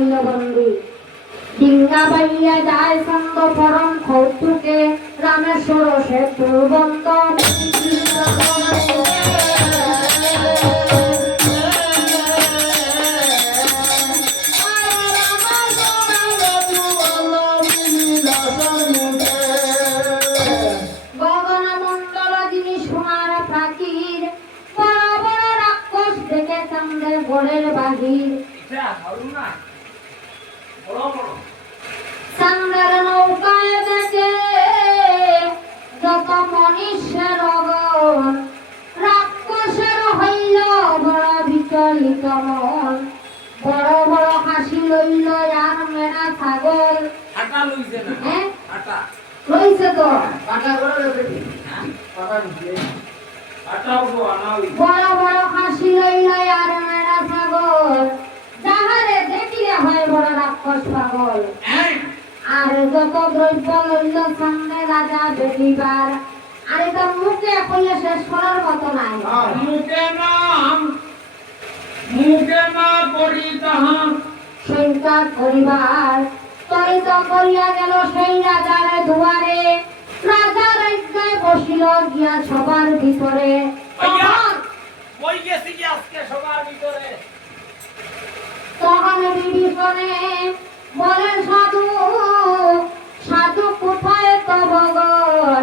বন্ধু ডিঙ্গা বাইয়া যায় ছন্দ পরম কৌতুকে রামেশ্বর সেতু বন্ধ গগনমণ্ডল যিনি সোনার প্রাচীর বড় বড় রাক্ষস দেখে চন্দ্রের গোলের বাহির চন্দ্রের নৌকায় দেখে যত মনীষের অগণ রাক্ষসের হইল বড় বিচলিত মন বড় বড় হাসি লইল আর মেনা ছাগল লইছে তো বড় বড় হাসি লইল আর মেনা ছাগল যাহারে দেখিলে হয় বড় রাক্ষস পাগল আর যত দ্রব্য লইল সামনে রাজা বেটিবার আর এটা মুখে কইলে শেষ করার মতো নাই মুখে না করি তাহা সৈন্যার পরিবার তরিত করিয়া গেল সেই রাজার দুয়ারে রাজা রাজ্ঞায় বসিল গিয়া সবার ভিতরে তখন বিভীষণে বলেন সাধু সাধু কোথায় তব ঘর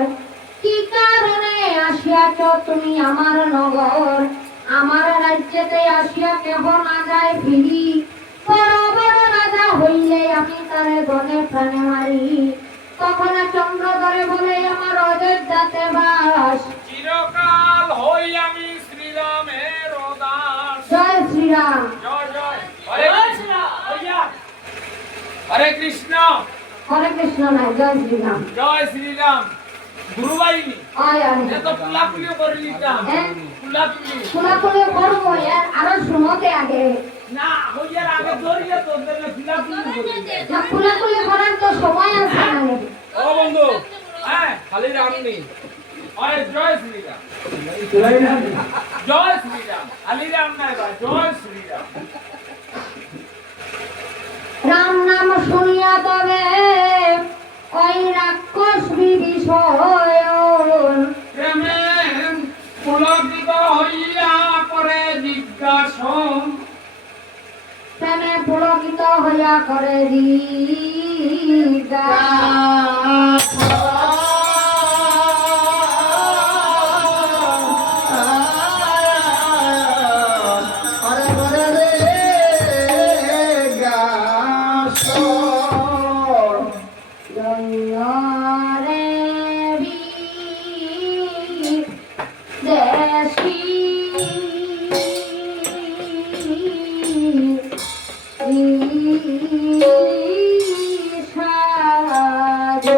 কি কারণে আসিয়াছ তুমি আমার নগর আমার রাজ্যেতে আসিয়া কেহ না যায় ফিরি বড় বড় রাজা হইলে আমি তারে ধনে প্রাণে মারি তখন চন্দ্রধরে বলে আমার অযোধ্যাতে বাস চিরকাল হই আমি শ্রীরামের দাস। জয় শ্রীরাম জয় জয় হরে কৃষ্ণ হরে কৃষ্ণ হরে কৃষ্ণ নাই জয় শ্রীরাম জয় শ্রীরাম গুরুবাইনি আয় আয় এত পুলাপুলি করে নিতাম পুলাপুলি পুলাপুলি করবো আরো শুনোতে আগে না হইয়ার আগে ধরিয়ে তো দেবে পুলাপুলি করে না পুলাপুলি করার তো সময় আছে না ও বন্ধু হ্যাঁ খালি রাম নেই আরে জয় শ্রীরাম জয় শ্রীরাম খালি রাম নাই ভাই জয় শ্রীরাম রাম নাম শুনিয়া তবে ওই রাক্ষস বিভীষণ প্রেমে পুলকিত হইয়া করে জিজ্ঞাসন প্রেমে পুলকিত হইয়া করে সাধু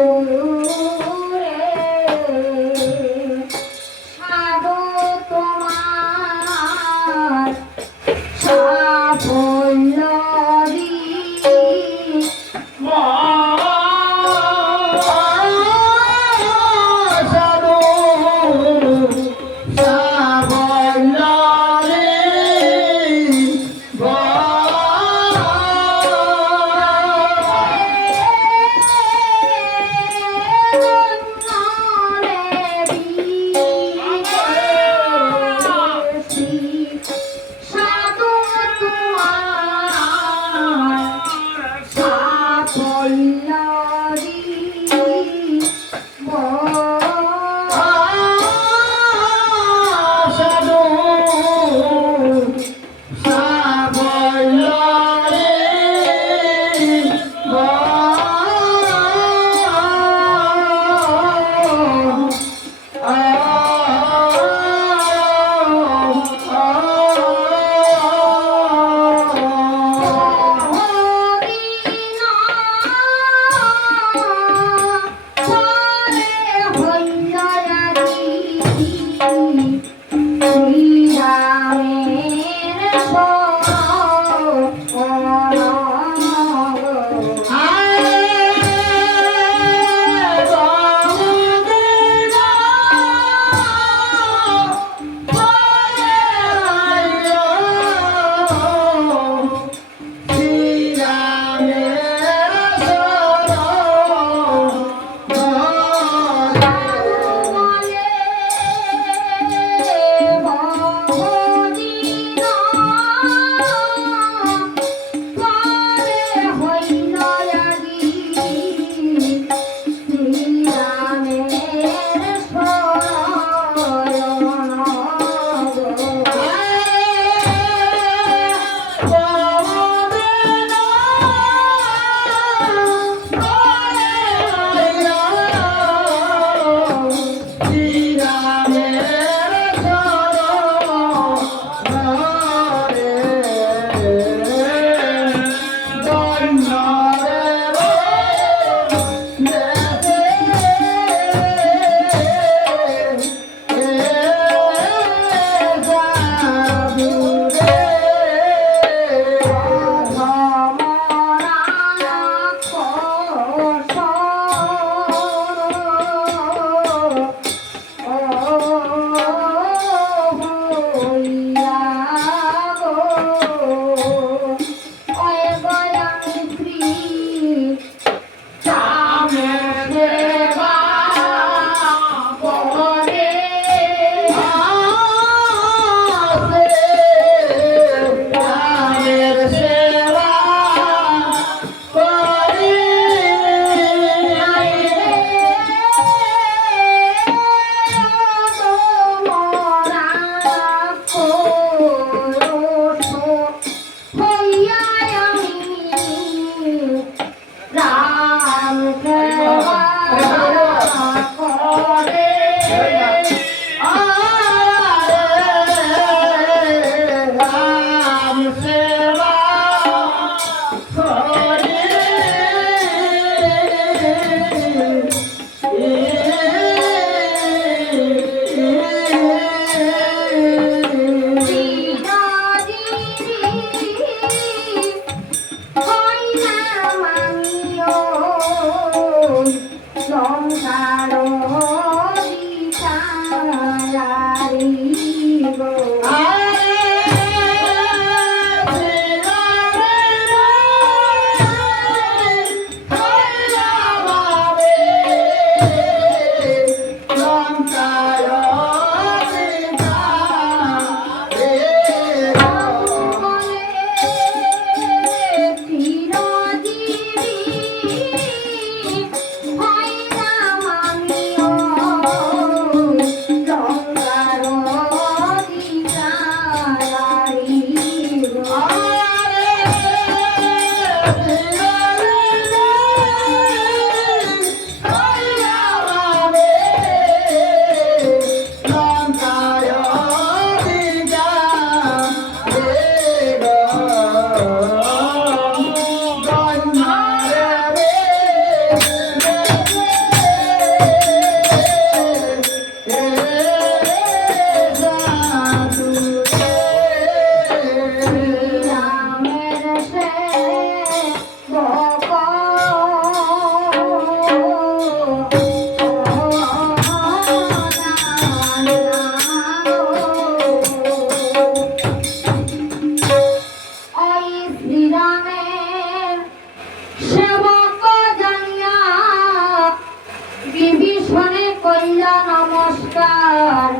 নমস্কার।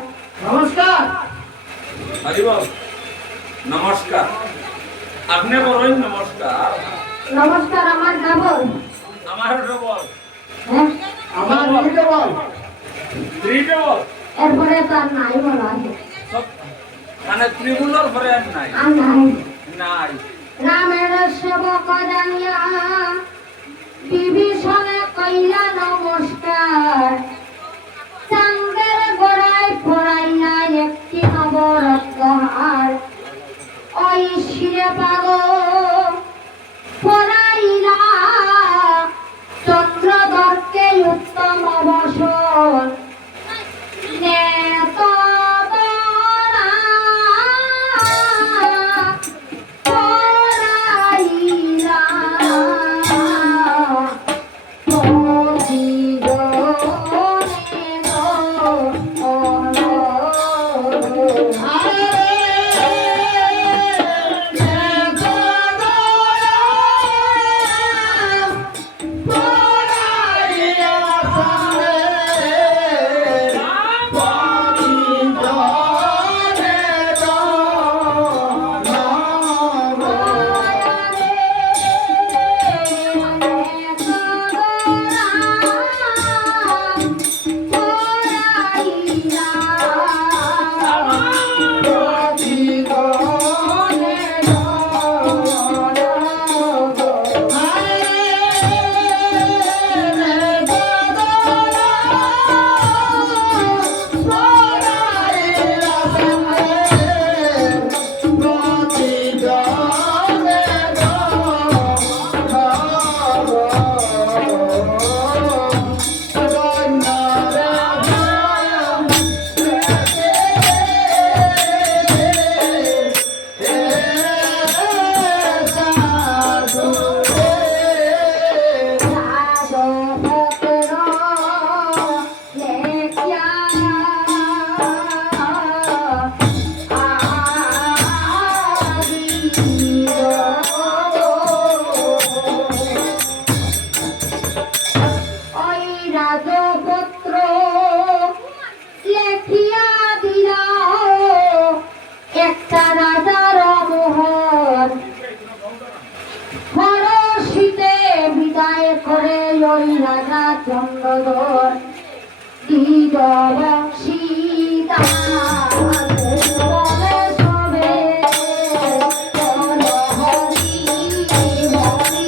নমস্কার। হরি বল। নমস্কার। আপনি বলেন নমস্কার। নমস্কার আমার ডাবল। আমার ডবল। হ্যাঁ আমার দিকে বল। Three double. এরপরে তার নাই বলা আছে। সব মানে ত্রিগুণের পরে আর নাই। আর নাই। নাই। রামের সেবক জানিয়া বিভীষণে কইলা নমস্কার। চাঁদের গোড়ায় পড়াইয়া একটি নবরত্নহার। ওই শিরে পাগ পড়াইলা চন্দ্রদর্কে উত্তম অবসর। নেতদরা পড়াইলা রাজপত্র লেখিয়া দিলা একটা রাজার মোহর। ফরশিতে বিদায় করে ওই রাজা চন্দ্রধর দিল সীতা বলে সবে বল হরি হরি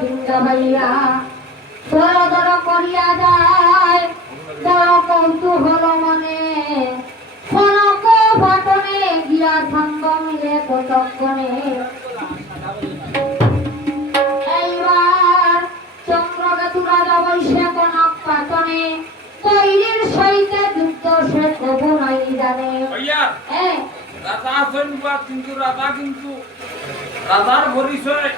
ডিঙ্গা ভাইয়া ধরো ধরো করিয়া যায় বড় কৌতূহল মনে ফনক ফাটনে গিয়া সঙ্গ মিলে কতক্ষণে এইবার চক্রকেতু রাজা বৈশে কনক পাতনে কৈরির সহিতে যুদ্ধ সে কবু নাই জানে ভাইয়া হ্যাঁ রাজা আছেন বা কিন্তু রাজা কিন্তু রাজার পরিচয়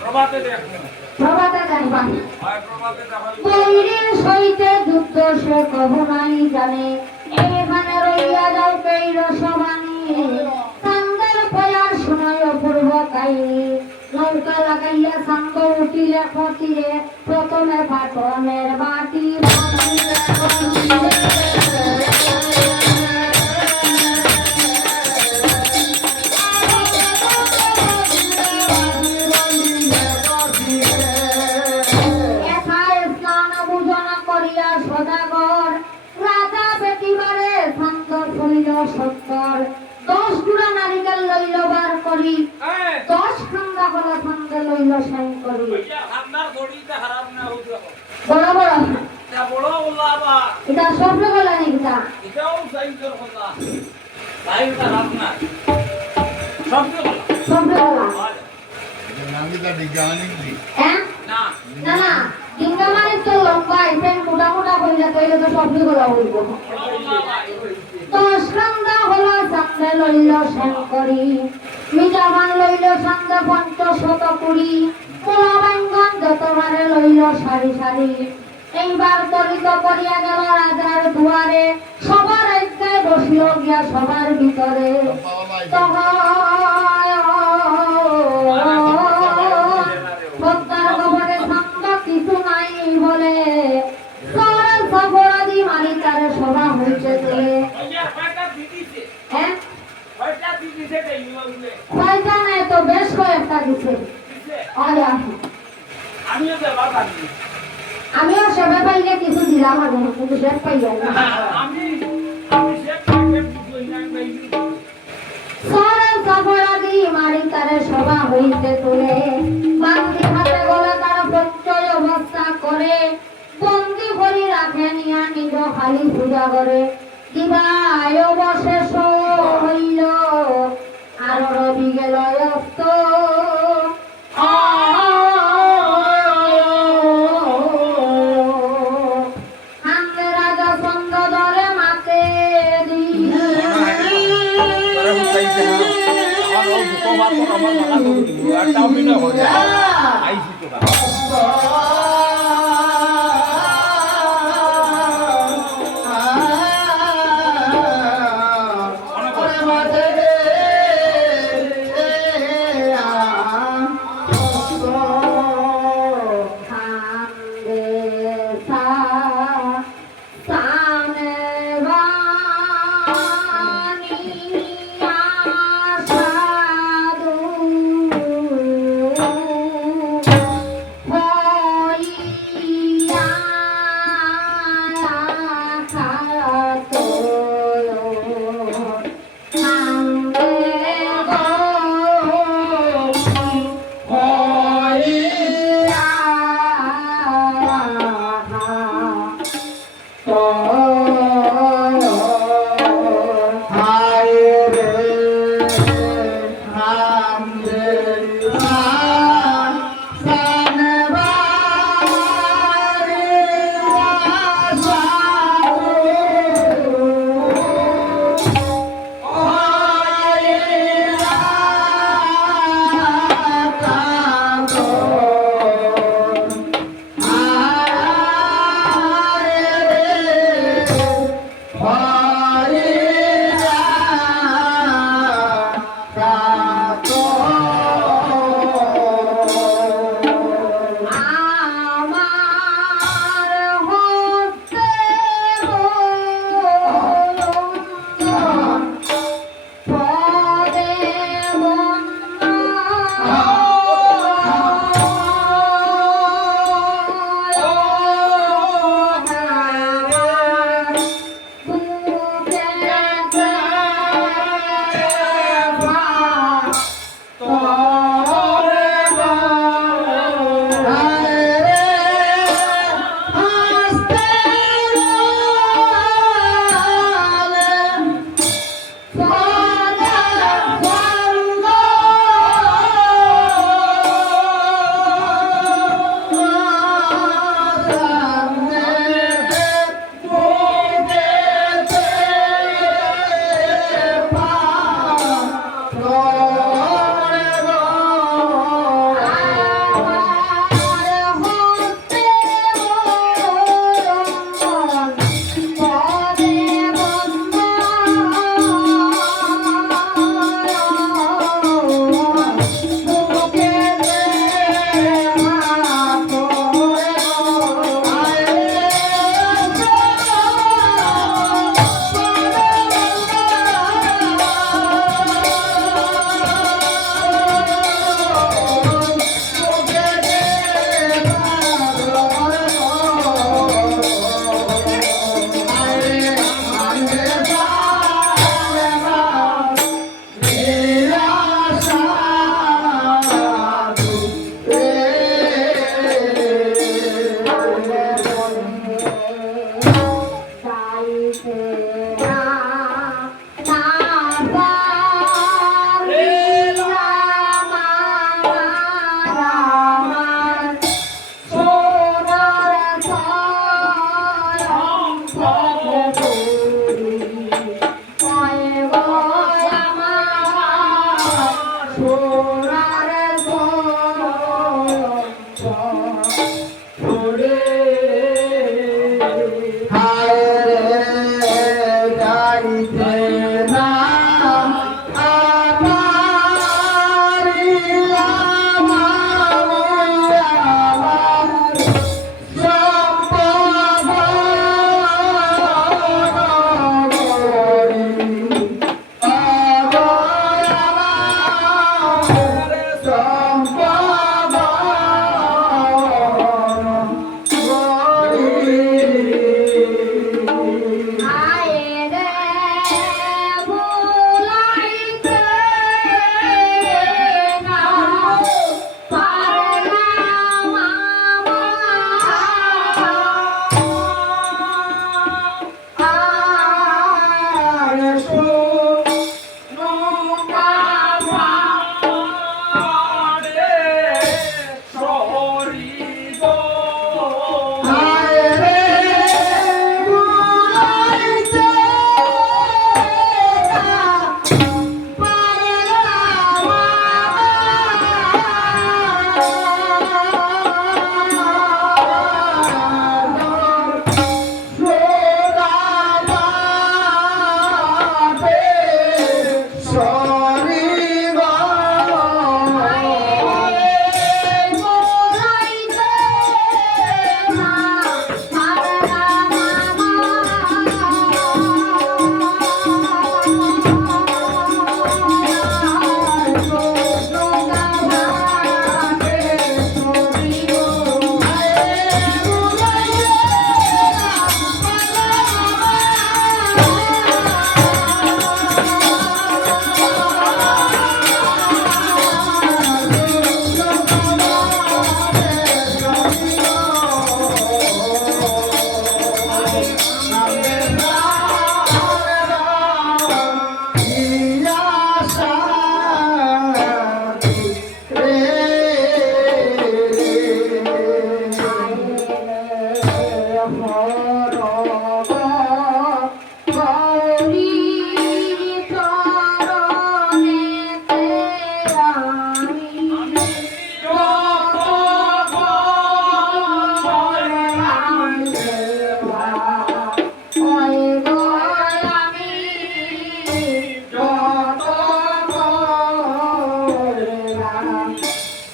প্রভাতে দেখুন প্রভাতে দেখবা হয় প্রভাতে দেখাই কৈরির সহিতে যুদ্ধ সে কবু নাই জানে এখানে রইয়া যাও কৈর সবানি সাঙ্গের পয়ার শোনায় অপূর্ব কাহিনী নৌকা লাগাইয়া সাঙ্গ উঠিলে খতিরে প্রথমে পাটনের বাটি এথায় স্নান পূজন করিয়া সদাগর রাজা বেটিবারে শান্ত ফলিল সত্তর 10 গুড়া নারিকেল লইল বার করি এই 10 খান্দা কলা সঙ্গে লইল সাই করি ভাইয়া আপনার ঘড়িতে হারাম না হইতো বড় বড় তা বড় বলা বা এটা সব গলা নিকিতা এটাও সাইজের কথা সাইজটা হারাম না সব বলা সব গলা নামিদা ডিগানি দি হ্যাঁ না না না ডিঙ্গা মানে তো লম্বা এফেন মোটা মোটা কইলে তইলে তো সব গলা হইব বড় বলা ভাই 10 খান্দা হলো সঙ্গে লইল সাই করি মিজামান লইল সঙ্গে 500 কুড়ি পোলা বাইঙ্গন যতবারে লইল সারি সারি এইবার তরিত করিয়া গেল রাজার দুয়ারে সবার একটাই বসিল গিয়া সবার ভিতরে পদ্মার কবরে সঙ্গ কিছু নাই বলে সরে সফরাদি মালিকারে সভা হইছে তুলে ভাইয়া কয়টা দিদিছে হ্যাঁ কয়টা দিদিছে তাই নিলে কয়টা নাই তো বেশ কয়েকটা দিছে দিছে আয়া আমিও দেবা পারি আমিও সবাই পাইলে কিছু দিলাম আর কিন্তু সে পাইয়া না আমি আমি সে পাকে বুঝই না ভাই সরে সফরাদি মালিকারে সভা হইছে তুলে বান্দি হাতে গলা তার প্রত্যয় অবস্থা করে বন্দি করি রাখে নিয়া নিজ খালি পূজা করে দিবায় অবশেষ হইল আর রবি গেল অস্ত হামলে রাজা ছন্দ ধরে মাতে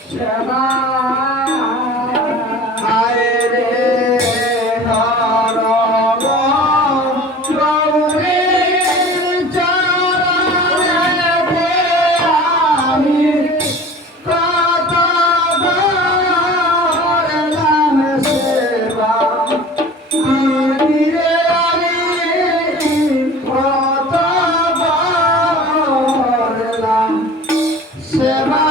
সেবা হায় রে হরম গৌরী চরণে আমি কত করলাম সেবা আমি রে কত করলাম সেবা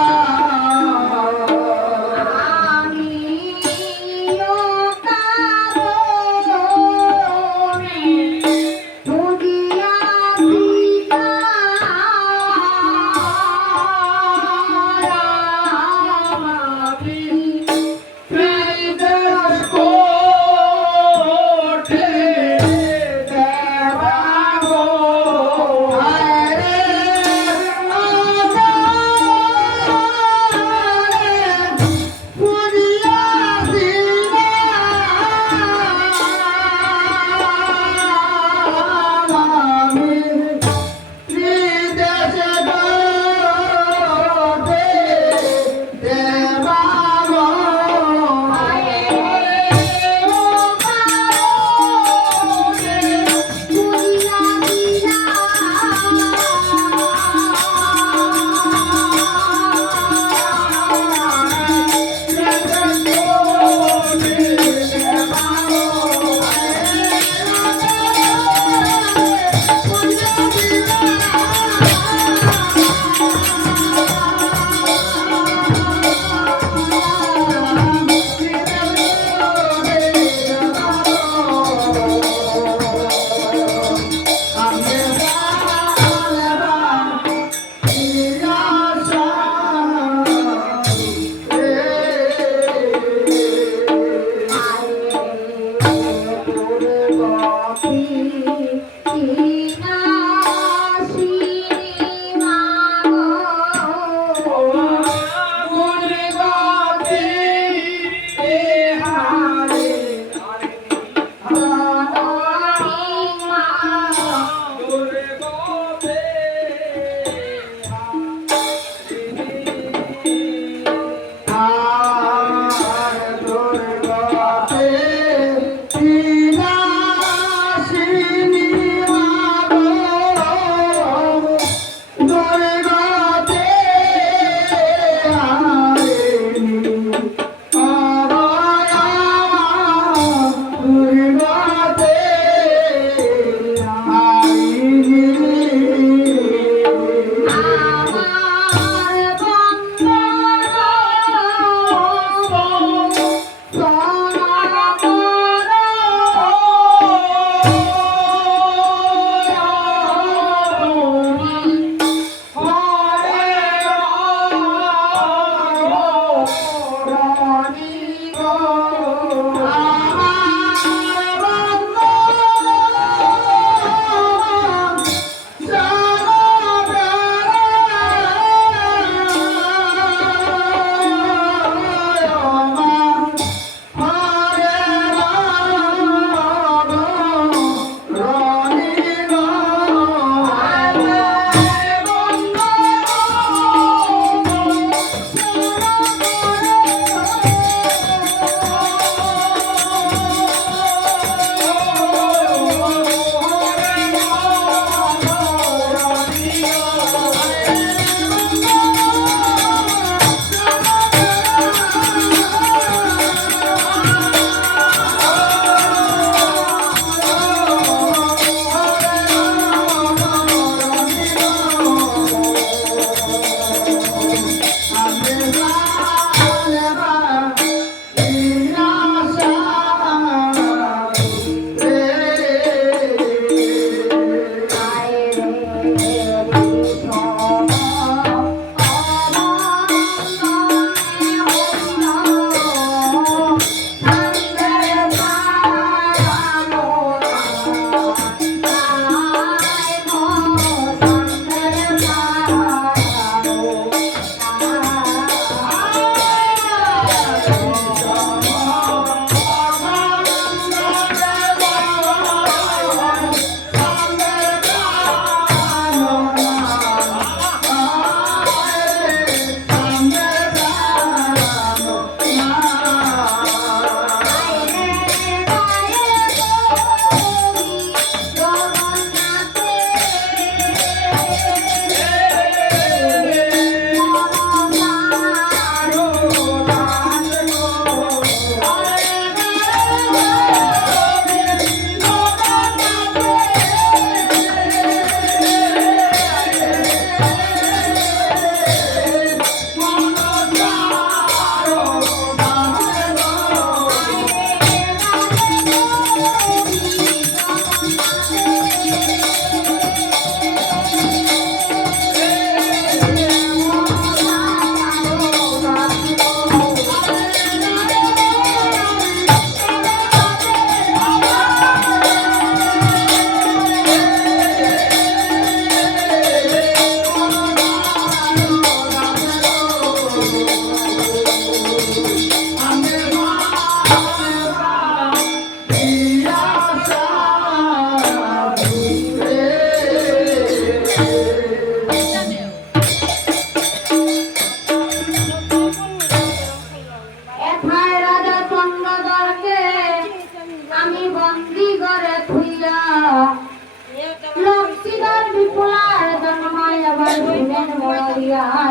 খাইলা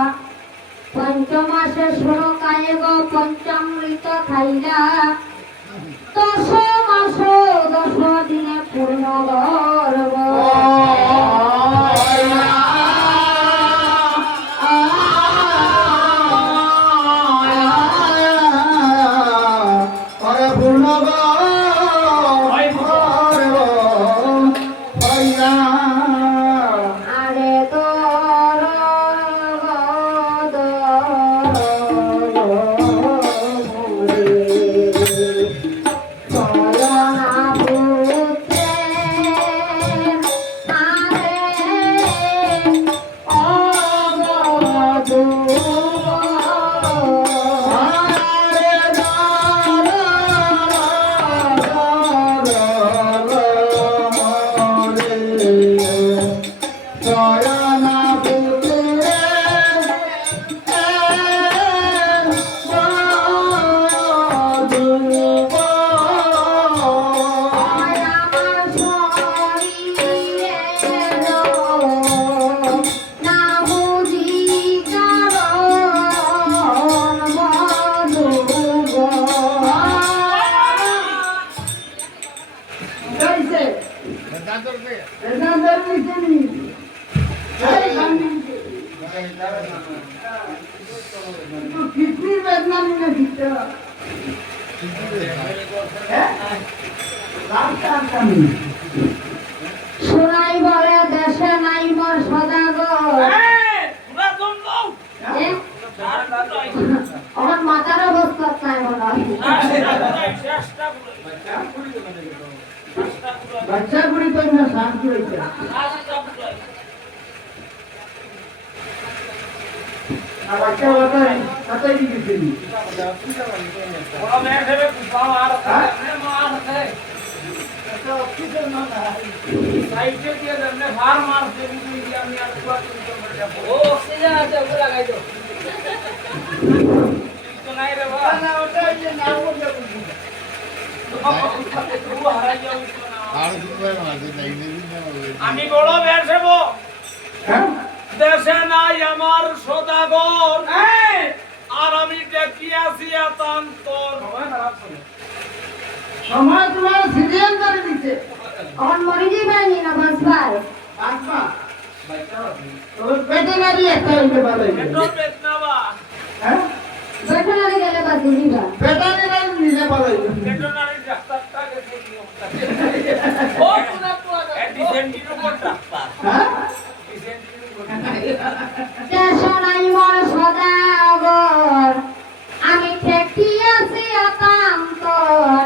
পঞ্চমাসে সুরকায়ে গো পঞ্চামৃত খাইলা 10 মাস 10 দিনে পূর্ণ গর্ব আরে তোর শোনাই বলে দেশে নাই মোর সদাগর আমার মাথার অবস্থা নাই মনে হয় বাচ্চা করি তো না শান্তি হইছে আর বাচ্চা কথাই দিয়েছিলি আমি বড় বেসব দেশে নাই আমার সদাগর আর আমি দেখিয়াছি তান্তর সময় তোমার সিরিয়াল করে দিচ্ছে আমার মরে যাইবানি না বাসবার আত্মা তোর পেটে নারী একটা হইতে পারে এটো বেতনাবা হ্যাঁ বেতনারে গেলে বাস দিবা পেটানি নারী নিজে পারে ভেটেরিনারি ডাক্তারটা গেছে ও পুনা পুনা ডিসেন্ট্রির উপর ডাক্তার হ্যাঁ ডিসেন্ট্রির উপর দেশে নাই মোর সদাগর আমি ঠেকিয়াছি অতান্তর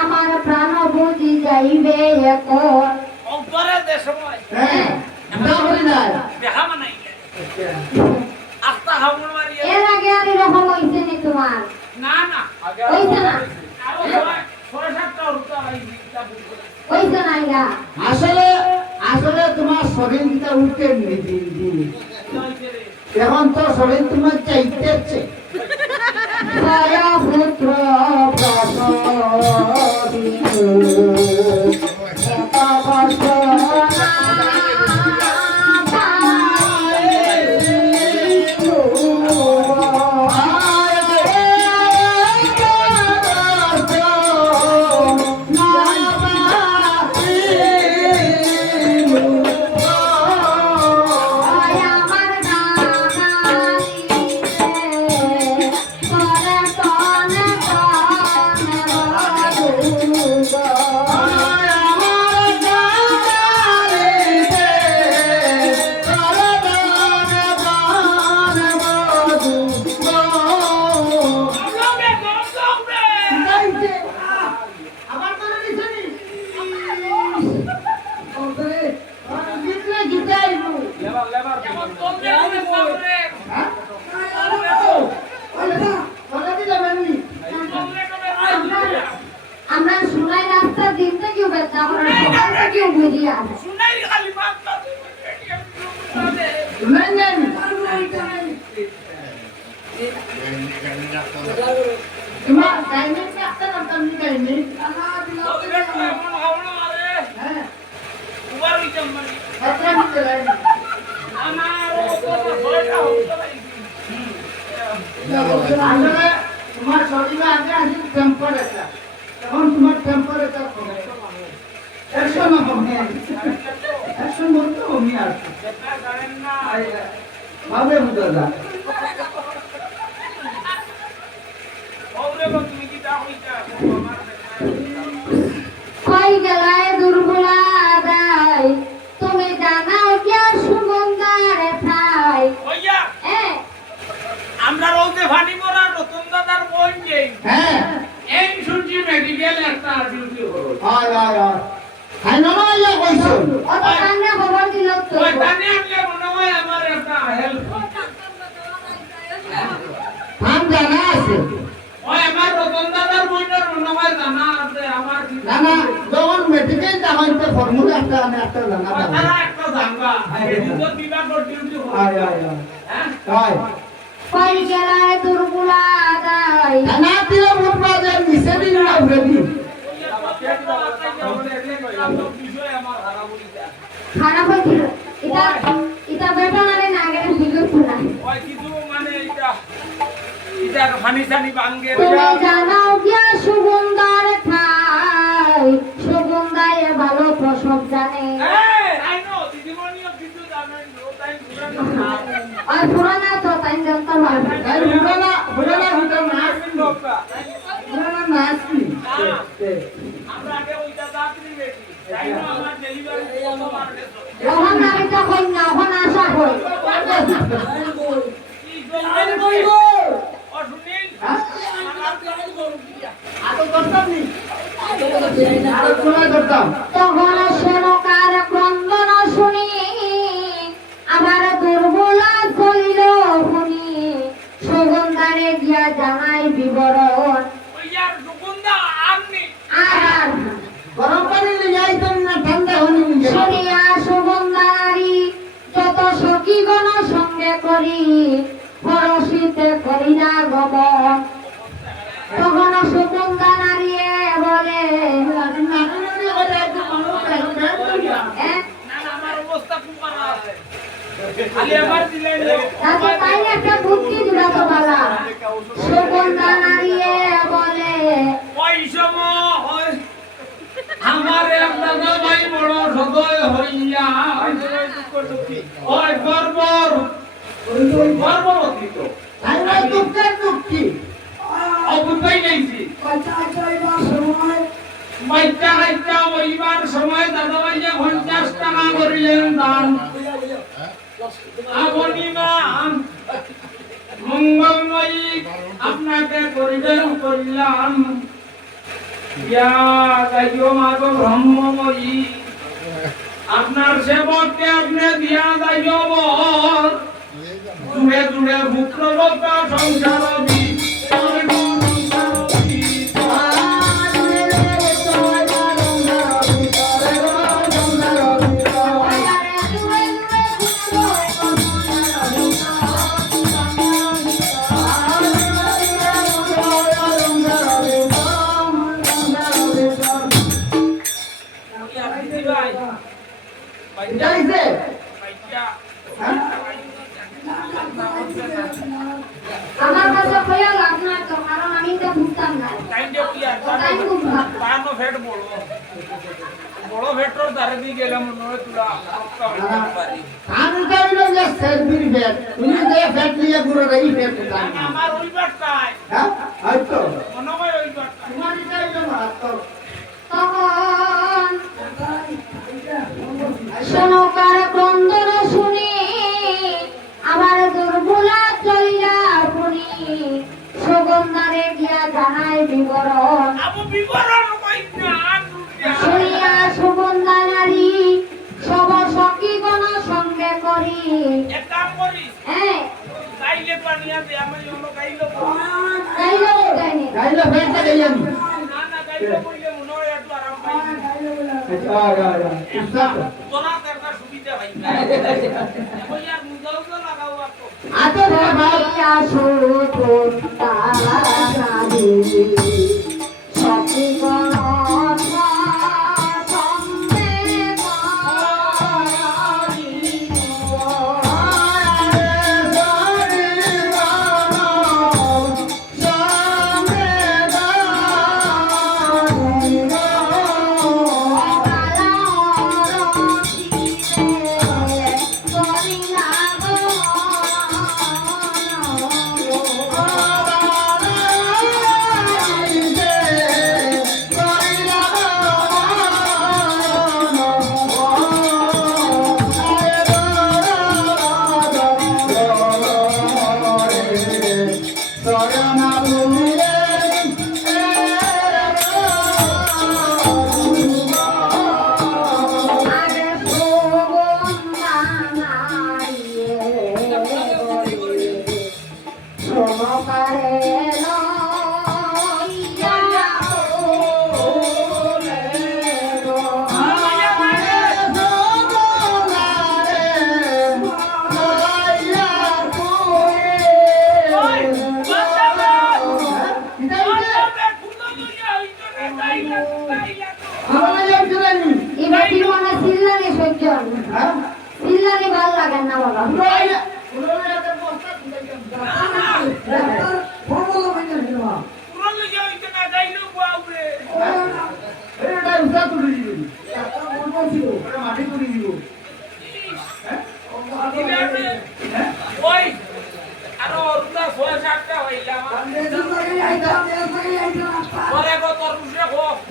আমার প্রাণ বুঝি যাইবে এখন অন্তরে দেশময় হ্যাঁ না হই না বেহা মানাই আস্তা হামুর মারিয়া এর আগে আর এরকম হইছে নি তোমার না না হইছে না আরো ছয় সাতটা উঠা হইছে হইছে না ইয়া আসলে আসলে তোমার শরীর দিটা উঠে নি দিন দিন এখন তো শরীর তোমার চাইতেছে জয় পুত্র প্রসদিত আমরা শুনাই রাস্তা দিন থেকে বেচা আমরা সকাল থেকে বুঝিয়া শুনাই খালি মাত্রা তোমার টাইমে একটা না তুমি টাইমে হ্যাঁ উবার হইতাম মানে ছাত্রা নিতে লাগে আমার আসলে তোমার শরীরে আগে আছে টেম্পারেচার, এখন তোমার টেম্পারেচার কমে, 100 না কমে, 100 মধ্যে কমে আসছে, ভাবে বুঝা যায়। কই গেলায় দুর্বলা দাই তুমি জানাও কে সুগন্ধার ঠাই আমরা রোদে ফানি মরা নতুন দাদার বোন যে হ্যাঁ এই শুনছি মেডিকেল একটা ডিউটি করো হয় হয় হয়, হাই নমা ইয়া কইছো অত কান্না খবর দিল তো ওই জানি আমি মনে হয় আমার একটা হেল্প নাম জানা আছে ওই আমার রতন দাদার বোনের মনে হয় জানা আছে আমার না না, যখন মেডিকেল যাওয়াইতে ফর্মুলা একটা আমি একটা জানা ওই দাও। তারা একটা জানবা এদিকে দিবা কর ডিউটি করো হয় হয় হয় হ্যাঁ হয়, কই গেলায় দুর্বলা দাই জানা দিলে মুরবা যে নিচে দিন না উড়ে দিন। খারাপ হয়েছিল এটা এটা বেটা নালে না গেলে ভিডিও শোনা তুমি জানাও কে সুগন্ধার ঠাই সুগন্ধায় ভালো প্রসব জানে আর পুরানা তো তাই জানতে পারবে তাই উড়ালা উড়ালা ভিতর নাচ উড়ালা নাচ কি যখন আমি তখন না ওখানে আসা হই আতো করতাম নি আতো কোনা করতাম তখন সেনকার ক্রন্দন শুনি আবার দুর্বলা চলিল শুনি সুগন্ধারে গিয়া জানাই বিবরণ আর গরম পানি নিয়ে আইতাম না ঠান্ডা হনি নিয়ে শুনিয়া সুগন্ধারি যত সখীগণ সঙ্গে করি পরশিতে করি না গমন তখন সুগন্ধা নারীয়ে বলে তাতে তাই একটা বুদ্ধি জুড়াতো বালা সুগন্ধা নারীয়ে বলে আমার এক দাদা ভাই বড় সদয় হইয়া ওই গর্ভবতী তো তাই না দুঃখের দুঃখী অবুঝাই নাইছি বাচ্চা কাচ্চা ওইবার সময় দাদা ভাইয়া 50 টাকা করিলেন দান আপনি মা মঙ্গলময়ী আপনাকে করিবেন করিলাম ইয়া গাইও মাগো ব্রহ্মময়ী আপনার সেবককে আপনি দিয়া যাইও বর জুড়ে জুড়ে পুত্রবতা সংসার যাইছে আমার কাছে কইয়া লাভ নাই তো কারণ আমি তো বুঝতাম না তাই খুব ভাব বড় ভেটর ধারে দিয়ে গেলাম মনে হয় তুলা আমি জানি যে সেলফির ফ্যাট তুমি যে ফ্যাট নিয়ে পুরো এই ফ্যাট জানি আমার ওই বাটটায় হ্যাঁ হয়তো মনে হয় ওই বাটটা তোমার এটাই তো মারাত্মক তখন শোনকার ক্রন্দন শুনি আবার দুর্বলা চলিয়া পুনি সুগন্ধারে গিয়া জানাই বিবরণ আবু বিবরণ কই না শুনিয়া সুগন্ধা নারী সব সখীগণ সঙ্গে করি এক কাম করিস হ্যাঁ গাইলে পানিয়া দে আমি অন্য গাইলো গাইলো গাইনি গাইলো ফ্যাটটা গেলাম না না গাইলো কইলে মনে হয় একটু আরাম পাই তোরা তেরটা সুবিধা ভাই ওই আর মুজাও তো লাগাও আপো আতো বাবা ভাইয়া সুগন্ধা নারী সখীগণ সঙ্গে করি আরে সুগন্ধা নাড়িয়ে বলে সমকারে লইয়া ওরে গো। এবার কি মনে চিল্লানি সহ্য চিল্লানি ভালো লাগে না বাবা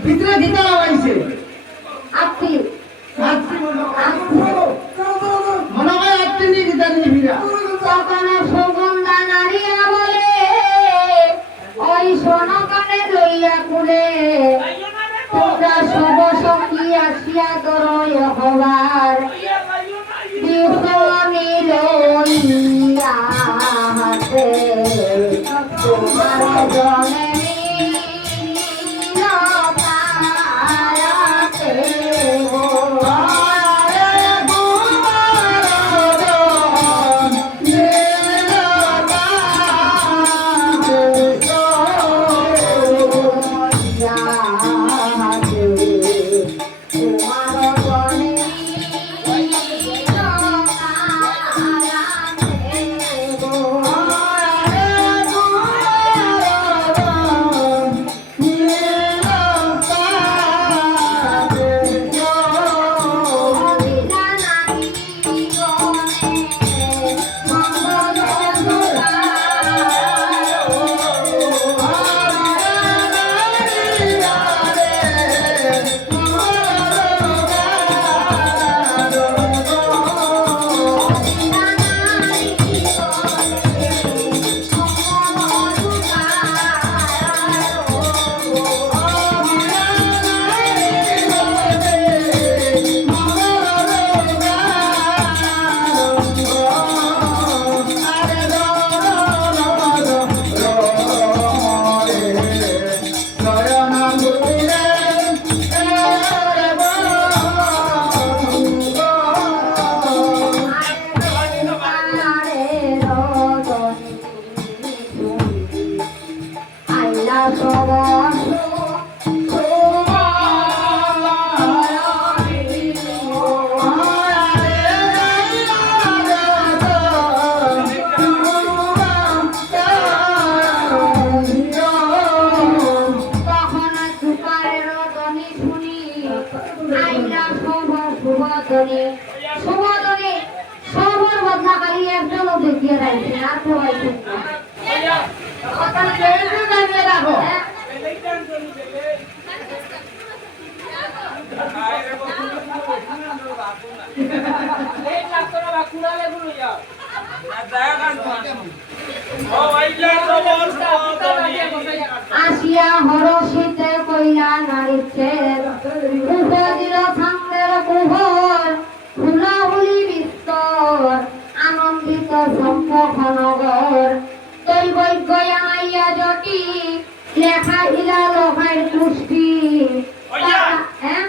ভিতরে দিতে হয়েছে আপনি মনে হয় একটি নিয়ে দিতে নিয়ে তখন সুগন্ধা নাড়িয়া বলে ওই সোনকানে লইয়া কুলে তোমরা সব সঙ্গী আসিয়া দরয় হবার বিফলনি লইয়া হাতে তোমার জনে নীলতারাতে গো। সবার বদলা খালি একজনও দেখিয়ে রাখছে আর সবাই আসিয়া হরষিতে কইলা নারীছে দিল সামনের কুহর হুলাহুলি বিস্তর আনন্দিত সম্মুখনগর দৈবজ্ঞ আইয়া জটি লেখা হিলা লোহার কুষ্টি হ্যাঁ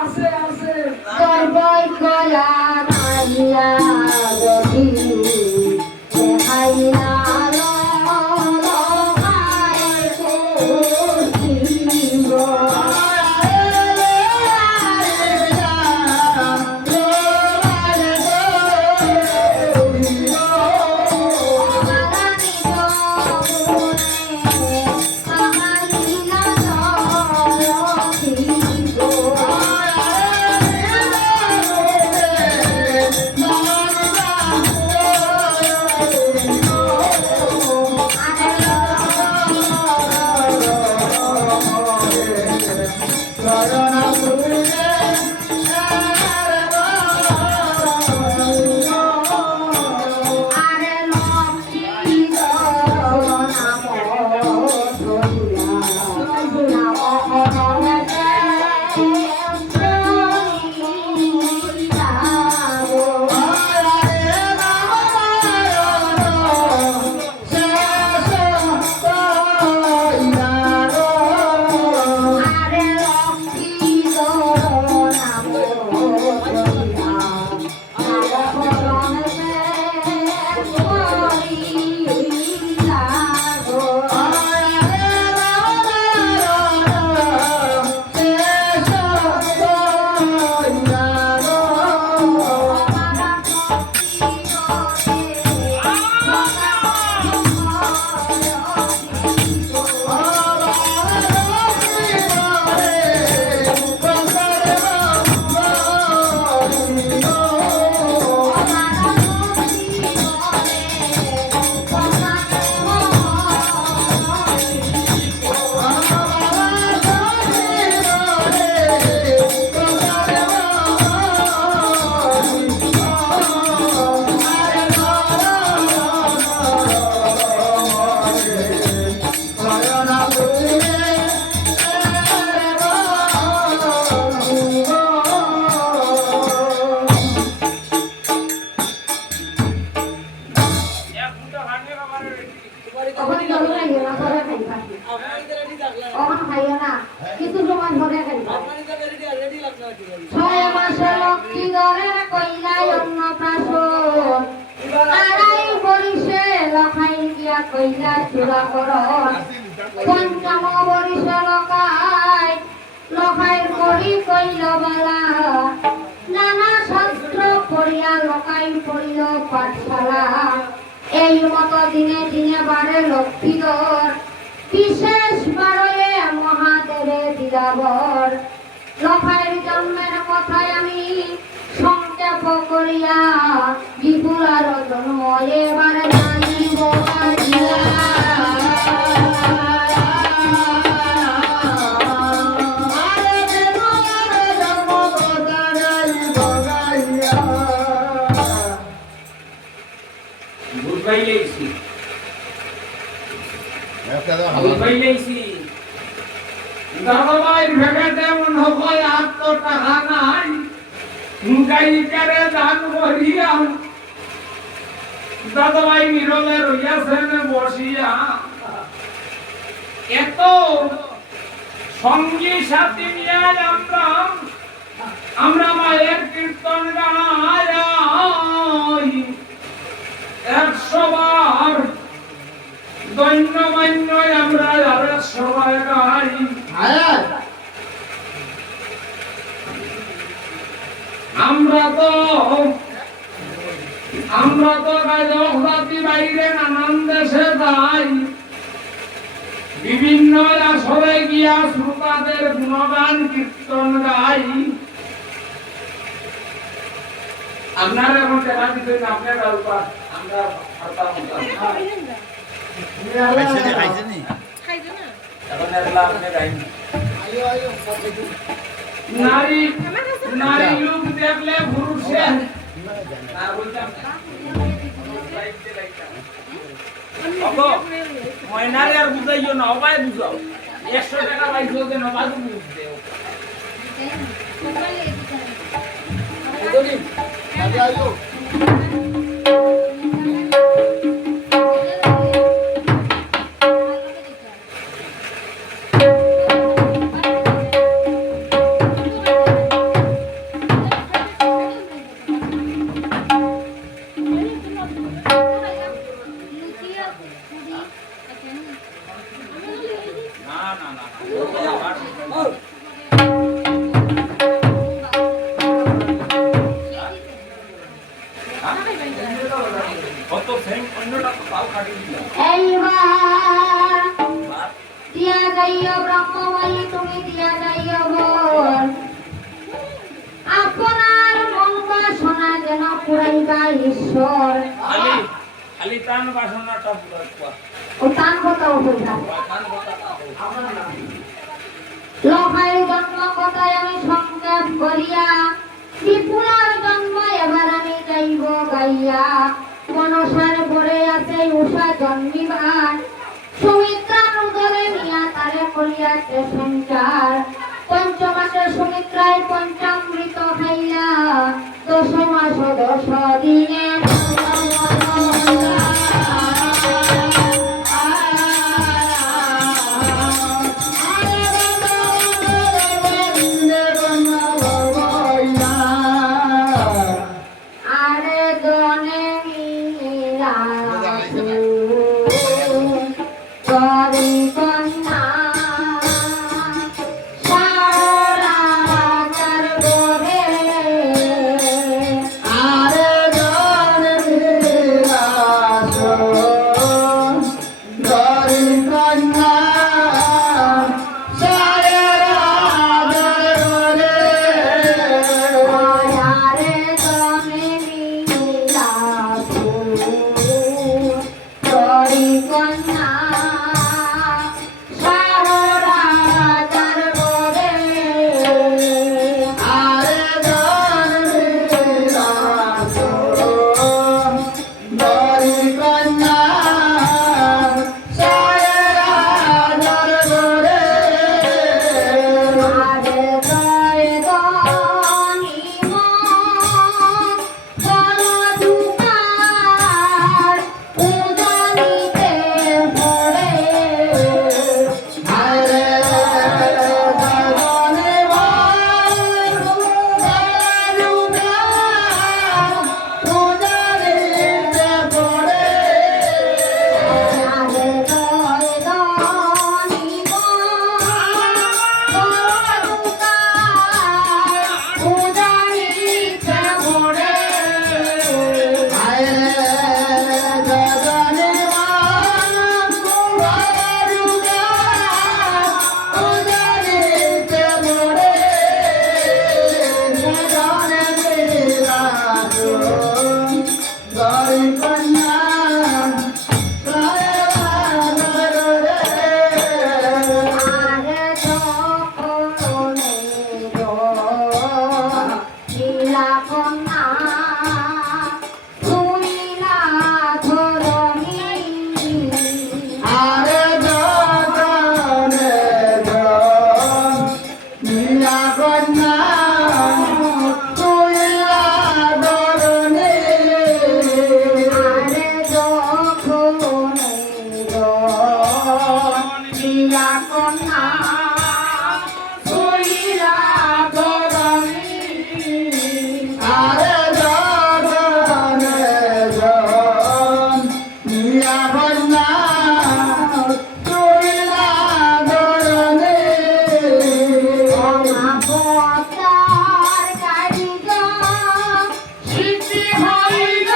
আছে দৈবজ্ঞ আইয়া জটি লেখা হিলা লোহার কুষ্টি তখন জল খাইও না, পরে খাইবা। তখন খাইও না, কিছু সময় পরে খাইবা। 6 মাসে লক্ষ্মী ঘরের কইলাই অন্নপ্রাশন, আড়াই বরিশে লখাই গিয়া কইলা চূড়াকরণ, পঞ্চম বরিশে লখাইর করি কইল বালা, নানা শাস্ত্র পড়িয়া লখাই পড়িল পাঠশালা। এই মতো দিনে দিনে বাড়ে লক্ষ্মীধর, বিশেষ বারয়ে মহাদেবে দিলাবর। লখাইর জন্মের কথায় আমি সংক্ষেপ করিয়া বিপুলার জন্ম এবার জানিব কাজিয়া। বুঝবাইলেইছি একটা দাও হালা বুঝবাইলেইছি দাদাভাই ভেবেতে মন হয় 800 টাকা নাই গাইকারে দান করিয়া দাদাভাই নিরলে রইয়াছেন বসিয়া। এত সঙ্গী সাথী নিয়ে আমরা মায়ের কীর্তন গাই 100 বার দৈন্য মান্য আমরা আরে সবাই গাই। আমরা তো গাইতে বাইরে নানান দেশে যাই, বিভিন্ন আসরে গিয়া শ্রোতাদের গুণগান কীর্তন গাই। আপনারা এখন টাকা দিতেন, আপনারা আমরা খাইছেনি এখন এগুলা আপনি গাইনি। নারী লোক দেখলে পুরুষে না বলতাম ময়নারে আর বুঝাইও না, অবাই বুঝাও। 100 টাকা পাইছো যে নবাজু বুঝতে কত সেম অন্যটা তো পাও খাটি দিলাম। এইবার দিয়া যাইও ব্রহ্মময়ী, তুমি দিয়া যাইও বল, আপনার মন বাসনা যেন পুরাইবা ঈশ্বর। খালি টান বাসনাটা পুরা ও টান কথাও বললাম। টান কথাটা লখাই জন্ম কথায় আমি সংক্ষেপ করিয়া, বিপুলার জন্ম এবার আমি যাইব গাইয়া। মনসার পরে আছে উষা জন্মিবার, সুমিত্রার উদরে নিয়া তারে করিয়াছে সঞ্চার। পঞ্চমাসে সুমিত্রায় পঞ্চামৃত খাইলা, 10 মাস 10 দিনে পতার কারিগর সিদ্ধি হইল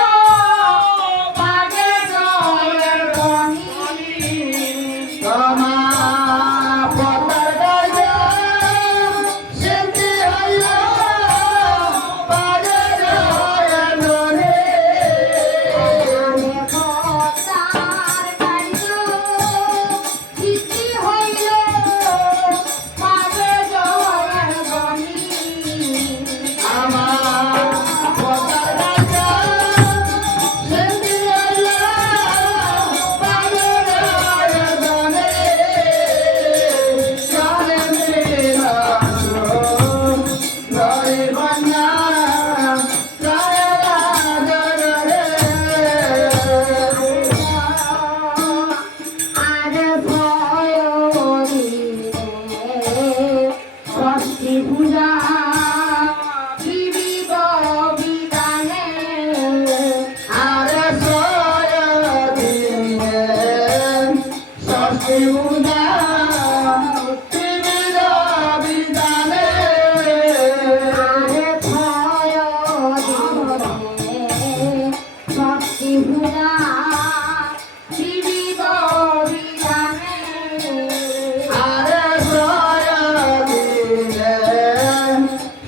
বাগে জয়ের পতার কারিগর সিদ্ধি হইল পাবে জয়ের গণি আর ষষ্ঠী পূজা বিবিধ বিধানে আরে ছয় দিনে ষষ্ঠী পূজা বিবিধ বিধানে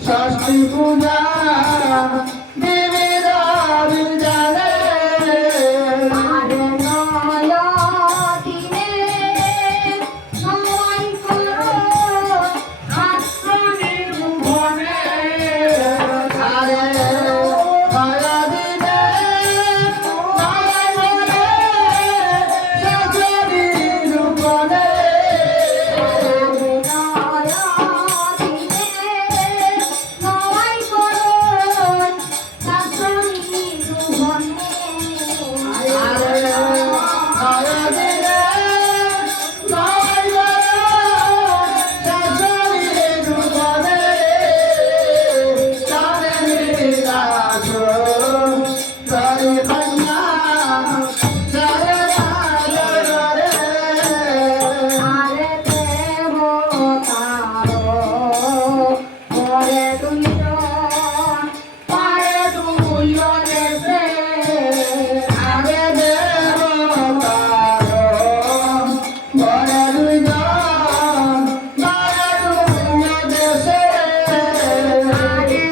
ষষ্ঠী পূজা বিবিধ বিধানে আরে নয় দিনে সময় করো শাস্ত্র নির্ভনে আরে মায়া দিনে মায়া বলে সজরি রূপনে আরে মায়া দিনে মায়া বলে সজরি রূপনে তারে নিরাশ তারে কন্যা তারে রাজরে আরে দেবতার বরে দুইজন মায়া দুনিয়া দেশে আরে দেবতার মায়া দুইজন মায়া দুনিয়া দেশে আরে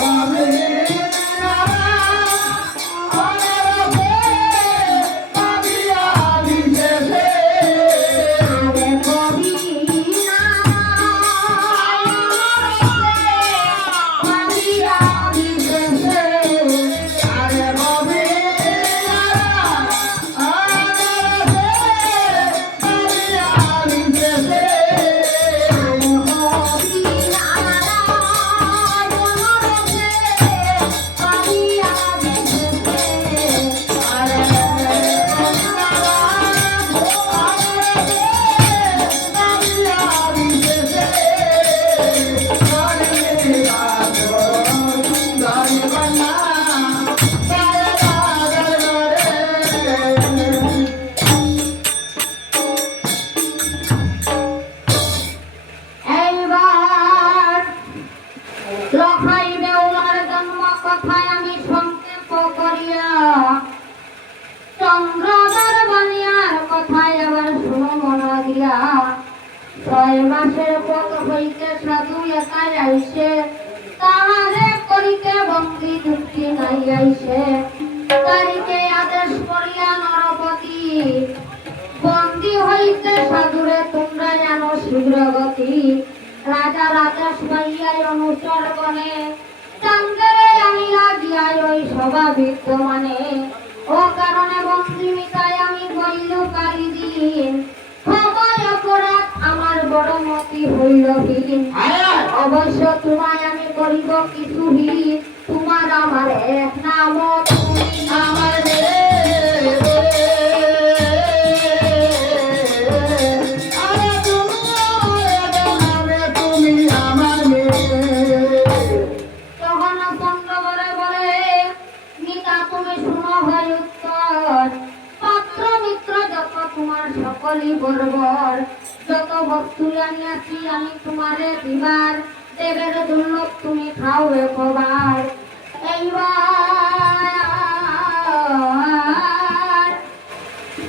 বাবা পাবিয়া বিদেশে আরে বাবা পাবিয়া বিদেশে এইবার লখাই বেউলার জন্ম কথায় আমি সংক্ষেপ করিয়া চন্দ্রদার বানিয়ার কথায় আবার শুনো মনা দিয়া 6 মাসের পথ হইতে সাধু একাই আইসে তাহারে করিতে বন্দি যুক্তি নাই আইসে তারিখে আদেশ করিয়া নরপতি বন্দি হইতে সাধুরে তোমরা জানো শীঘ্র গতি রাজা রাজা পাইয়াই অনুচর বনে চন্দ্রে আমি লাগিয়াই ওই সভা বিদ্যমানে ও কারণে বন্দি মিটাই আমি কইল কালি দিন হইলহীন আয় আয়। অবশ্য তোমায় আমি করিব কিছু হীন তোমার আমার এক নাম তুমি আমার মেয়ে আরে তুমি আমার মেয়ে। তখন চন্দ্রবরে বলে নিতা তুমি শুনো হয় উত্তর পাত্র মিত্র যত তোমার সকলই বর্বর যত বস্তু আনিয়াছি আমি তোমারে দিবার দেবের দুর্লভ তুমি খাও একবার এইবার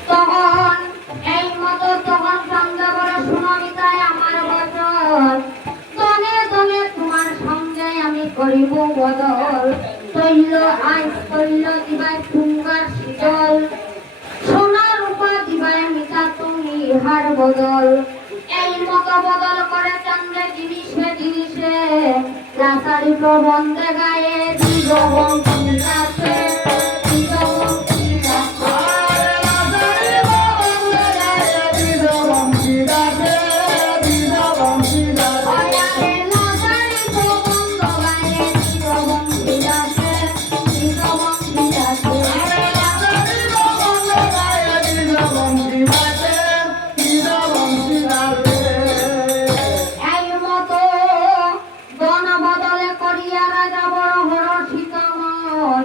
তখন এই মতো তখন চন্দ্রবরে শুনো নিতাই আমার বচন দনে দনে তোমার সঙ্গে আমি করিব বদল তৈল আইস তৈল দিবাই তুঙ্গার শীতল সোনা রূপা দিবাই মিতা তুমি ইহার বদল এই মতো বদল করে চন্দ্রে জিনিসে জিনিসে লাসারি প্রবন্ধে গায়ে দিগবং আছে দিগবং আছে আরে লাজারি বাবা গায়ে দিল বংশী দাসে দিল বংশী দাসে। ওয়ারে লাসারি প্রবন্ধ গায়ে দিগবং আছে দিগবং আছে আরে লাজারি বাবা গায়ে দিল বংশী দাসে দিল বংশী দাসে। এই মতো বন বদলে করিয়া রাজা বড় হরষিত মন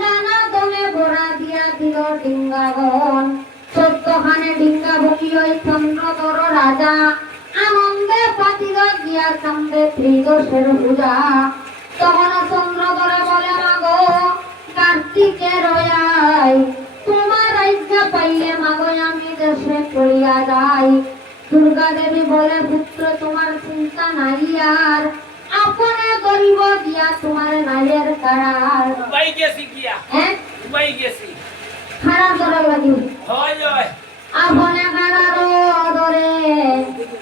নানা দলে গোড়া দিয়া দিল ডিঙ্গাগন 14 খানে ডিঙ্গা বলি ওই চন্দ্রধর রাজা আনন্দে পাতিল গিয়া কান্দে ত্রিদোষের পূজা তখন চন্দ্রধরে বলে মাগো কার্তিকের আয় তোমার আজ্ঞা পাইলে মাগো আমি দেশে চলিয়া যাই দুর্গা দেবী বলে পুত্র তোমার চিন্তা নাই আর আপনে গরিব দিয়া তোমার নাইয়ের কারার দুবাই গেছি গিয়া হ্যাঁ দুবাই গেছি খারাপ ধরা লাগি হয় হয় আপনে কারার ধরে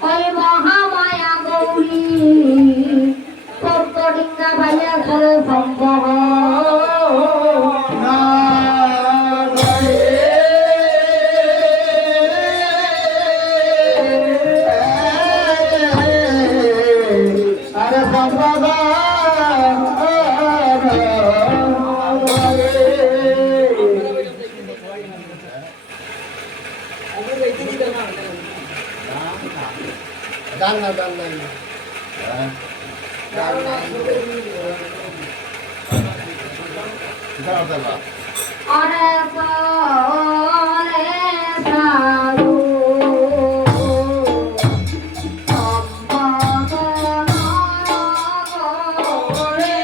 ওই মহামায়া গৌরী সত্য ডিঙ্গা ভাইয়া করে সম্ভব না গায়ে আরে সম্পদা গান না গান নাই হ্যাঁ গান নাই গান দাও অরে চলে সাধু সম্পদ নগরে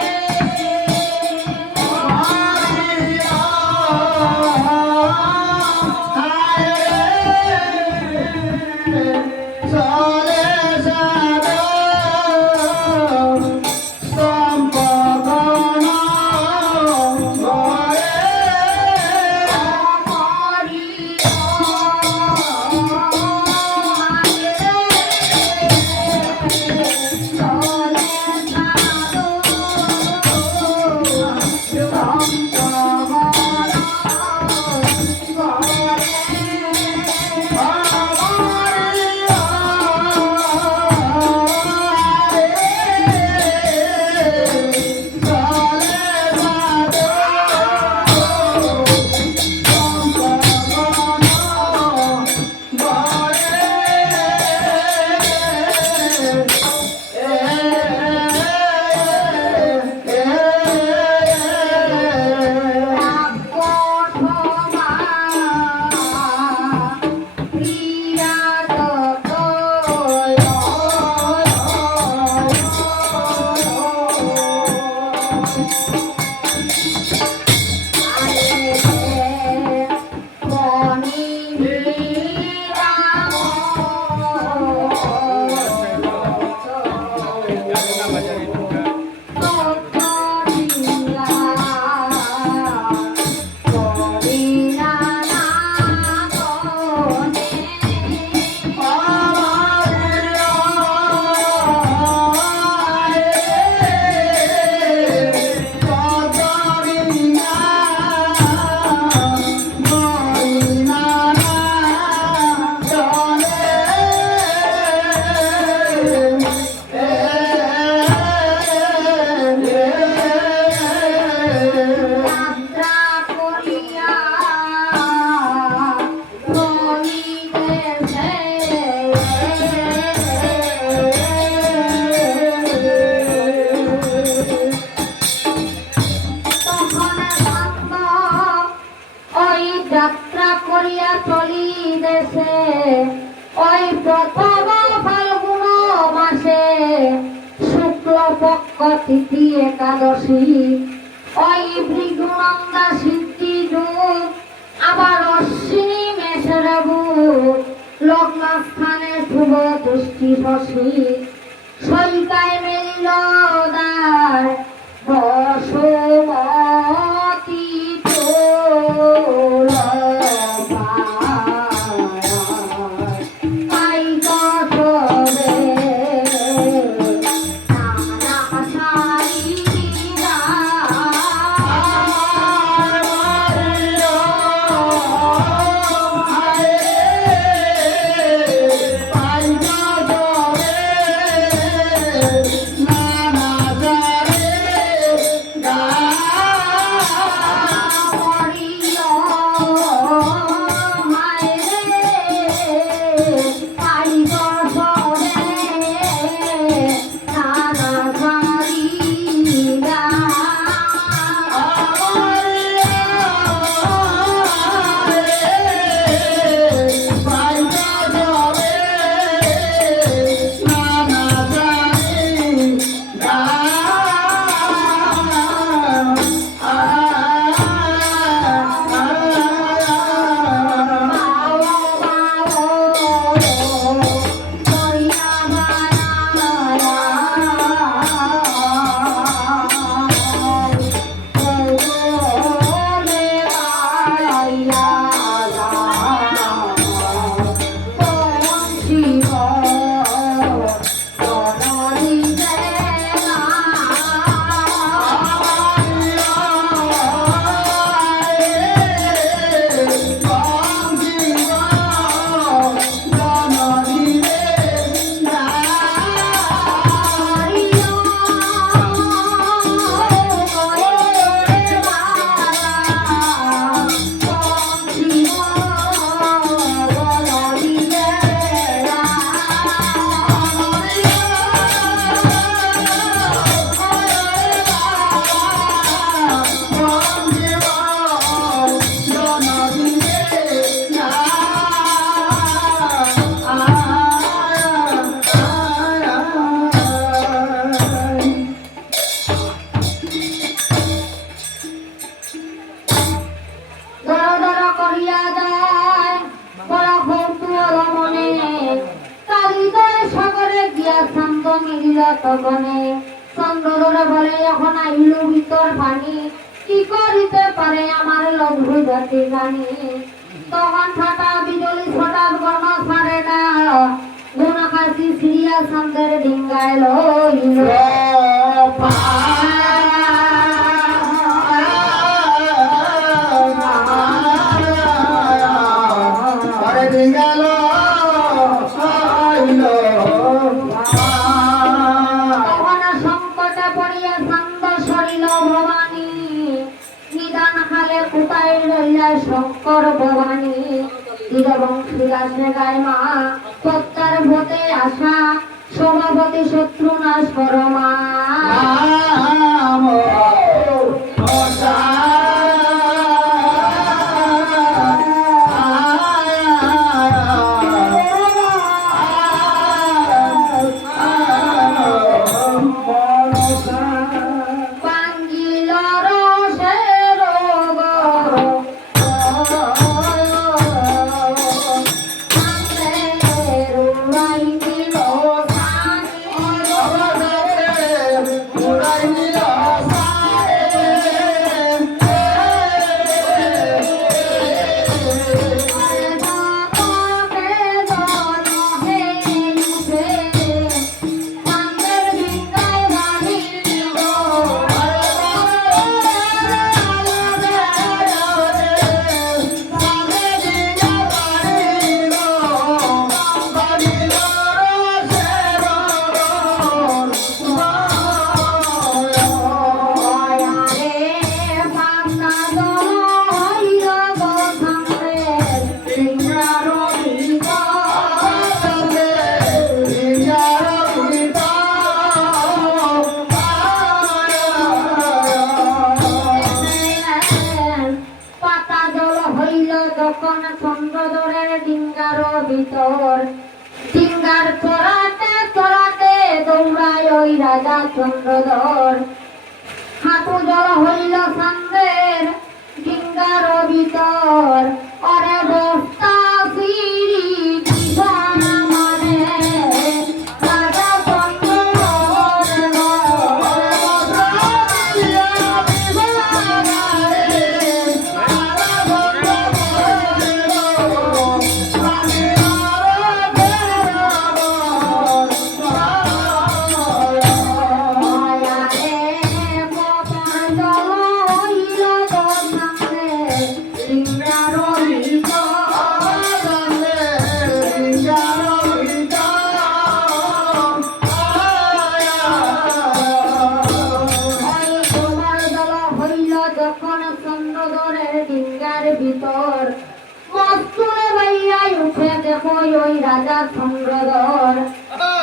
সম্পদ ওই প্রথম ফাল্গুন মাসে শুক্ল পক্ষ তিথি একাদশী ওই ভৃগুনন্দা সিদ্ধি যুগ আবার অশ্বিনী মেষের বুধ লগ্ন স্থানে শুভ দৃষ্টি শশী সৈকায় মেলিল দ্বার বসুমতী তোল পাই গছরে নানা সারি তগনে চন্দ্ররে বলে এখন আইল ভিতর পানি কি করিতে পারে আমার লঘু জাতি জানি তখন ঠাটা বিজলি ছটার গণ ছাড়ে না গুণাকাশি সিরিয়া চন্দ্রের ডিঙ্গায় লইল শঙ্কর ভবানী বংশীদাসে গায় মা সত্যার ভোটে আসা সভাপতি শত্রু নাশ করমা তখন চন্দ্রদরের ডিঙ্গার ভিতর ডিঙ্গার চড়াতে চড়াতে দৌড়ায় ওই রাজা চন্দ্রধর হাঁটু জল হইল সান্দের ডিঙ্গার ভিতর অরে বস্তা সিঁড়ি জীবন মানে রাজা চন্দ্রধর যখন চন্দ্রধরের ডিঙ্গার ভিতর মস্তুরে বাইয়াই উঠে দেখো ওই রাজা চন্দ্রধর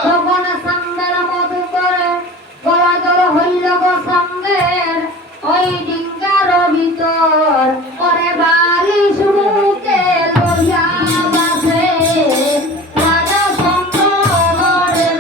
তখন সঙ্গের মধু করে গলা জল হইল গো সঙ্গের ওই ডিঙ্গার ভিতর করে বালিশ মুখে লইয়া বাসে রাজা চন্দ্রধরের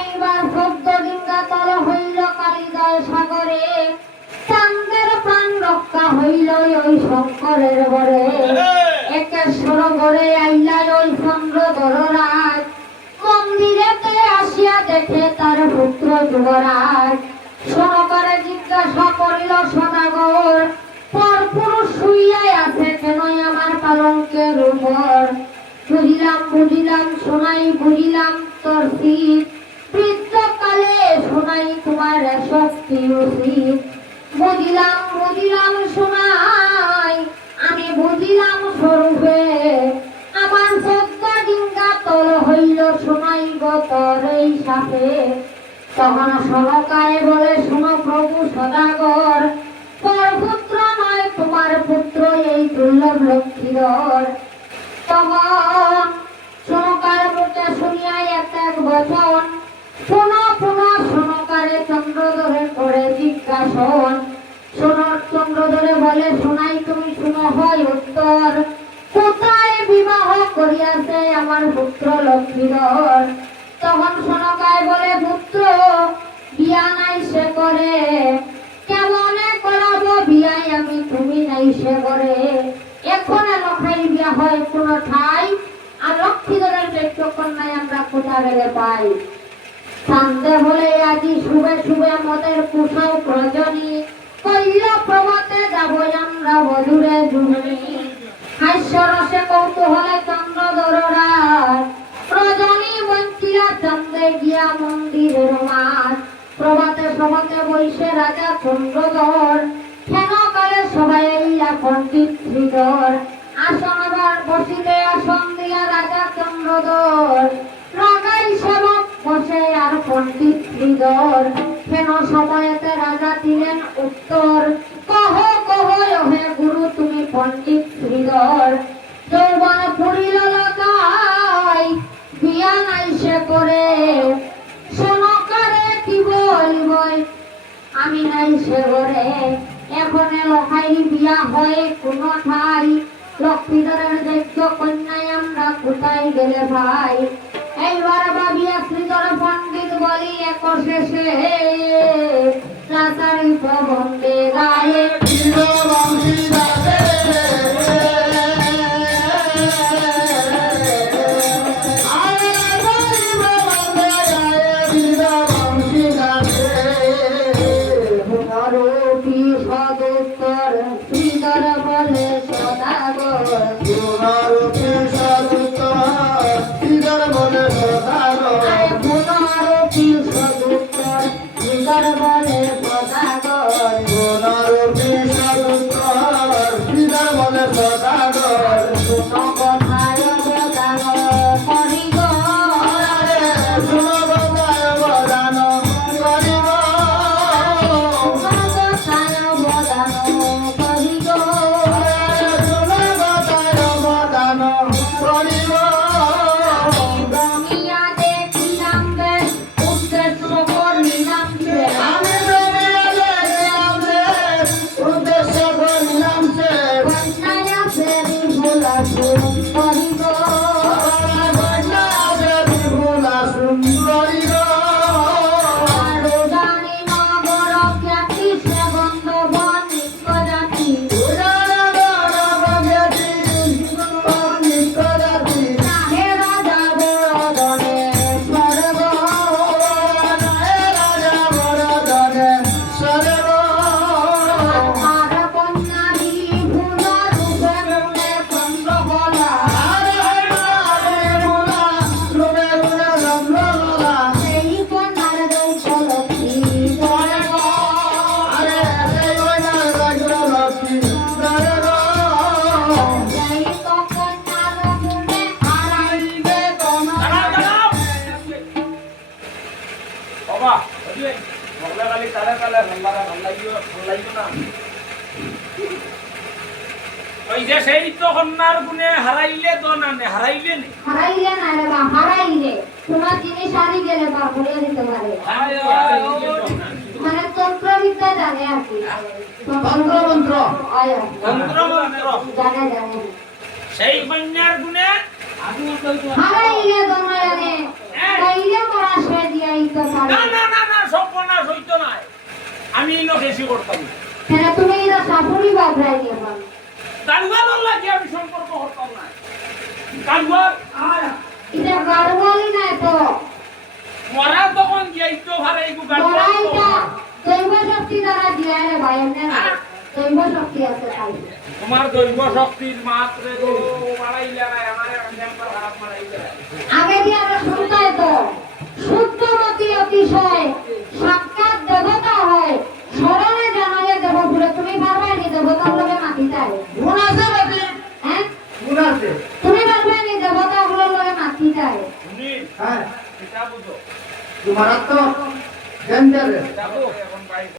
এইবার সদ্য ডিঙ্গা তল হইল কালিদায় সাগরে চান্দের প্রাণ রক্ষা হইল ওই শঙ্করের বরে একেশ্বর ঘরে আইলাই ওই চন্দ্রধর রাজ মন্দিরেতে আসিয়া দেখে তার পুত্র যুবরাজ সরকারে জিজ্ঞাসা করিল সদাগর পর পুরুষ শুইয়াই আছে কেনই আমার পালঙ্কের উপর বুঝিলাম শোনাই বুঝিলাম তোর শীত বৃদ্ধকালে শোনাই তোমার শক্তি উচিত বুঝিলাম শোনাই আমি বুঝিলাম স্বরূপে আমার সত্য ডিঙ্গা তল হইল শোনাই গো তোর এই সাথে তখন সরকারে বলে শোনো প্রভু সদাগর পর পুত্র নয় তোমার পুত্র এই দুর্লভ লক্ষ্মীধর তখন সনকার মুখে শুনিয়া এক বচন পুনঃ সনকারে চন্দ্রধরে করে জিজ্ঞাসন চন্দ্রধরে বলে শোনাই তুমি শুনো হয় উত্তর কোথায় বিবাহ করিয়াছে আমার পুত্র লক্ষ্মীধর তখন সনকায় বলে পুত্র বিয়া নাই সে করে কেমনে করাবো বিয়াই আমি তুমি নাই সে করে এখন লখাই বিয়া হয় কোন ঠাই আর লক্ষ্মীধরের বেশ্য কন্যায় আমরা কোথা গেলে পাই সন্দেহ হলে আজি শুভে শুভে মদের কুশল প্রজনী কইল প্রভাতে যাব আমরা বধুরে জুনি হাস্যরসে কৌতূহলে চন্দ্রধর রাত প্রজনী বঞ্চিলা চন্দ্রে গিয়া মন্দিরের মাঠ প্রভাতে সভাতে বৈশে রাজা চন্দ্রধর ক্ষণকালে সবাই এলা পণ্ডিত শ্রীধর আসনবার বসিলে আসন দিয়া রাজা চন্দ্রধর রাগাই সেবক বসে আর পণ্ডিত শ্রীধর কেন সময়তে রাজা দিলেন উত্তর কহ হে গুরু তুমি পণ্ডিত শ্রীধর যৌবন পুরিল লতাই বিয়া নাই সে করে সনকারে কি বলবই আমি নাই সে ঘরে এখন লখাই বিয়া হয় কোন ঠাই লক্ষ্মীধরের যোগ্য কন্যায় আমরা কোথায় গেলে ভাই এইবার ভাবিয়া শ্রীধর পণ্ডিত বলি এক শেষে রাতারি প্রবন্ধে গায়ে সদুত্তর শ্রীধর বলে সদাগর পুনরূপী সদুত্তর হৃদয় বলে সদাগর আরে পুনরূপী সদুত্তর হৃদয় বলে সদাগর পুনরূপী সদুত্তর হৃদয় বলে সদাগর শুনো কথায় অবদান করিব শুনো কথায় অবদান করিব শুনো কথায় অবদান করিব শুনো কথায় অবদান করিব রমিয়া দেখিলাম বে উদ্দেশ্য করিলাম যে আমি উদ্দেশ্য করিলাম সে কন্যায়া সেরি ভোলা শুন করিব সুন্দরী আরো জানি নগর খ্যাতি সেবন্ধ বনিক জাতি নাহে রাজা বড়দনে স্বর্গ আর কন্যারি ভুল রূপে মুনে চন্দ্র বলা সেই কন্যার দৌলতী স্বর্গ সেই তো কন্যার গুণে হারাইবে তোমার বাবা বগলা খালি তালে তালে ভাল লাগিও না ওই যে সেই তো কন্যার গুণে হারাইলে তো না নে হারাইলে নি হারাইলে না রে বা হারাইলে তোমার জিনিস হারিয়ে গেলে বা ভুলে দিতে পারে মানে তন্ত্রবিদ্যা জানে আর কি তন্ত্রমন্ত্র আয় তন্ত্রমন্ত্র জানে জানে সেই কন্যার গুণে হারাইলে দমায়ানে কইলে মোরা সে দিয়াই তো পারে না সর্বনাশ হইতো না আমি ইনো বেশি করতাম না কেন তুমি এরা সাপুরি বাবরাই নিয়ে পান কালুয়ার লাগে আমি সম্পর্ক করতাম না কালুয়ার এটা গাড়ওয়ালি না তো মরা তখন যাইতো ভারে একটু মোরাইটা দৈব শক্তি দ্বারা দিয়াই রে ভাই এমনি না দৈব শক্তি আছে তাই তোমার দৈব শক্তির মাত্রে তো মারাইলে না আমারে টেম্পার খারাপ মারাইলে আগে দিয়ে আমরা শুনতাই তো শুদ্ধমতি অতিশয় সাক্ষাৎ দেবতা হয় স্মরণে জানালে দেবপুরে তুমি পারবে নি দেবতার লোকে মাতিতাই হ্যাঁ তুমি পারবে নি দেবতা গুলোর লোকে মাতিতাই শুনি হ্যাঁ এটা বুঝো তোমার তো ডেঞ্জার এটা বুঝো